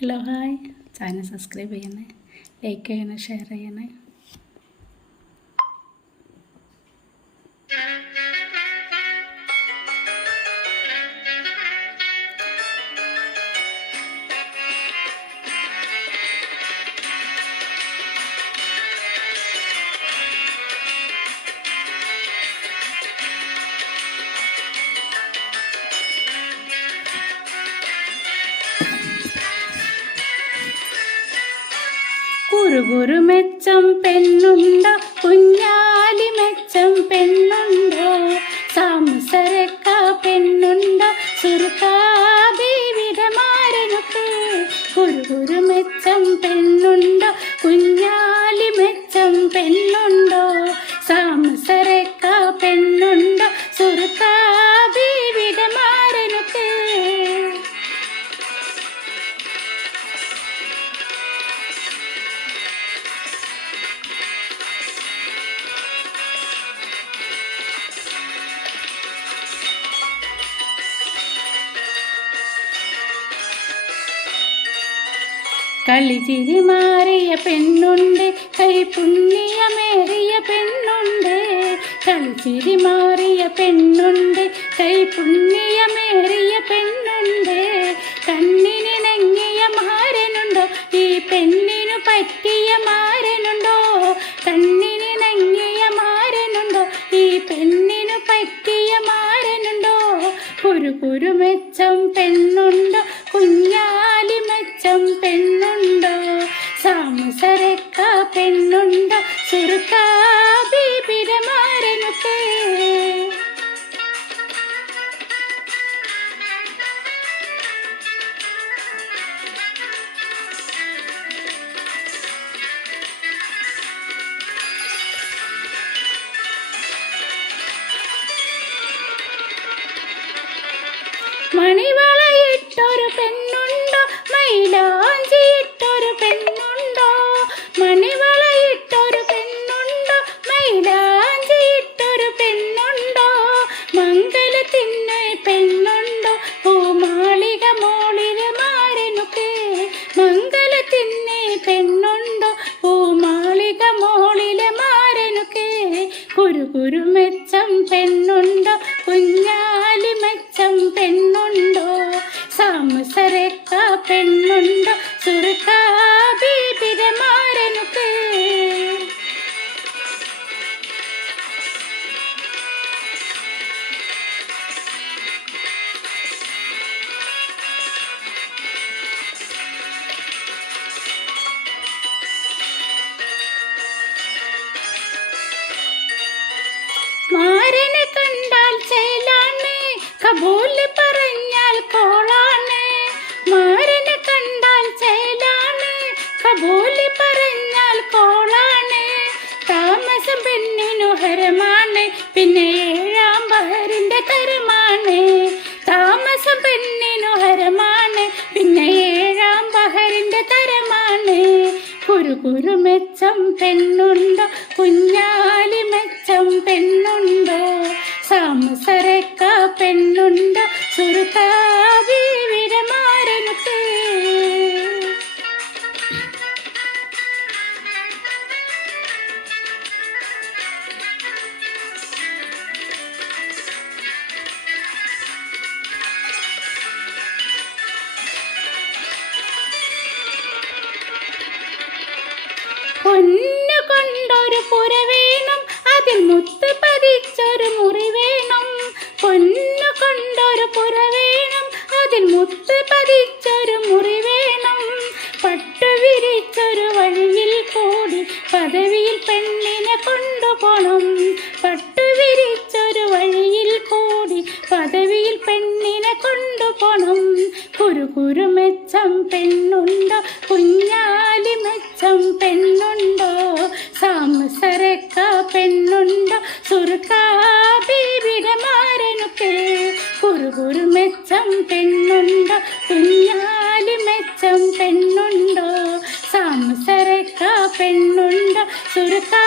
Hello hi channel subscribe ചെയ്യണേ like ചെയ്യണേ share ചെയ്യണേ. കുറുകുറു മെച്ചം പെണ്ണുണ്ടോ? കുഞ്ഞാലി മെച്ചം പെണ്ണുണ്ടോ? സംസരക്ക പെണ്ണുണ്ടോ? സുർക്കാബിവിടമാരനൊക്കെ കുറുകുറു മെച്ചം പെണ്ണുണ്ടോ? കുഞ്ഞാലി മെച്ചം പെണ്ണുണ്ടോ? സംസരക്ക പെണ്ണുണ്ടോ? സുർക്കാബിവിടമാരനൊക്കെ കളിചിരി മാറിയ പെണ്ണുണ്ട്. കൈ കൈപുണ്യമേറിയ പെണ്ണുണ്ട്. കളിച്ചിരി മാറിയ പെണ്ണുണ്ട്. കൈപുണ്യമേറിയ കുരു മെച്ചം പെണ്ണുണ്ടോ? കുഞ്ഞാലി മെച്ചം പെണ്ണുണ്ടോ? സാമസരക്ക പെണ്ണുണ്ടോ? ചെറുക്കാ മണിവളയിട്ടൊരു പെണ്ണുണ്ടോ? മൈലാഞ്ചിയിട്ടൊരു പെണ്ണുണ്ടോ? മണിവളയിട്ടൊരു പെണ്ണുണ്ടോ? മൈലാഞ്ചിയിട്ടൊരു പെണ്ണുണ്ടോ? മംഗലത്തിന് പെണ്ണുണ്ടോ? ഓ മാളിക മോളിൽ മാരനുക്ക് മംഗലത്തിന് പെണ്ണുണ്ടോ? ഓ മോളിലെ മാരനുക്ക് കുരു കുരു മെച്ചം പെണ്ണുണ്ടോ? കുഞ്ഞാലി മെച്ചം പെണ്ണുണ്ടോ? സംസരക്ക പെണ്ണുണ്ടോ? കബൂൽ പറഞ്ഞാൽ കോളാണ്. മാരനെ കണ്ടാൽ ചേലാണ്. കബൂൽ പറഞ്ഞാൽ കോളാണ്. താമസം പെണ്ണിനു ഹരമാണ്. പിന്നെ ഏഴാം ബഹറിന്റെ കരമാണ്. താമസം പെണ്ണിനു ഹരമാണ്. പിന്നെ ഏഴാം ബഹറിന്റെ തരമാണ് കുരു കുരു മെച്ചം പെണ്ണുണ്ടോ? കുഞ്ഞാലി മെച്ചം പെണ്ണുണ്ടോ? സംസരക്ക പെണ്ണുണ്ട സുറുക്കാവി വിടമാരനുക്ക് പൊന്നു കൊണ്ടൊരു പുര വേണം അതിൽ മുത്ത് പതിച്ചൊരു മുറി വേണം. പൊന്നു കൊണ്ടൊരു പുര വേണം. അതിൽ മുത്ത് പതിച്ചൊരു മുറി വേണം. പട്ടു വിരിച്ചൊരു വഴിയിൽ കൂടി പദവിയിൽ പെണ്ണിനെ കൊണ്ടുപോണം. പട്ടു വിരിച്ചൊരു വഴിയിൽ കൂടി പദവിയിൽ പെണ്ണിനെ കൊണ്ടുപോണം. കുരു കുരുമെച്ചം പെണ്ണുണ്ടോ? കുഞ്ഞാലി പെണ്ണുണ്ടോ സുർക്കാ ബീബിടമാരനുക്ക് കുരു കുരു മെച്ചം പെണ്ണുണ്ടോ? കുഞ്ഞാലി മെച്ചം പെണ്ണുണ്ടോ? സംസരക്ക പെണ്ണുണ്ടോ? ബീബിടമാ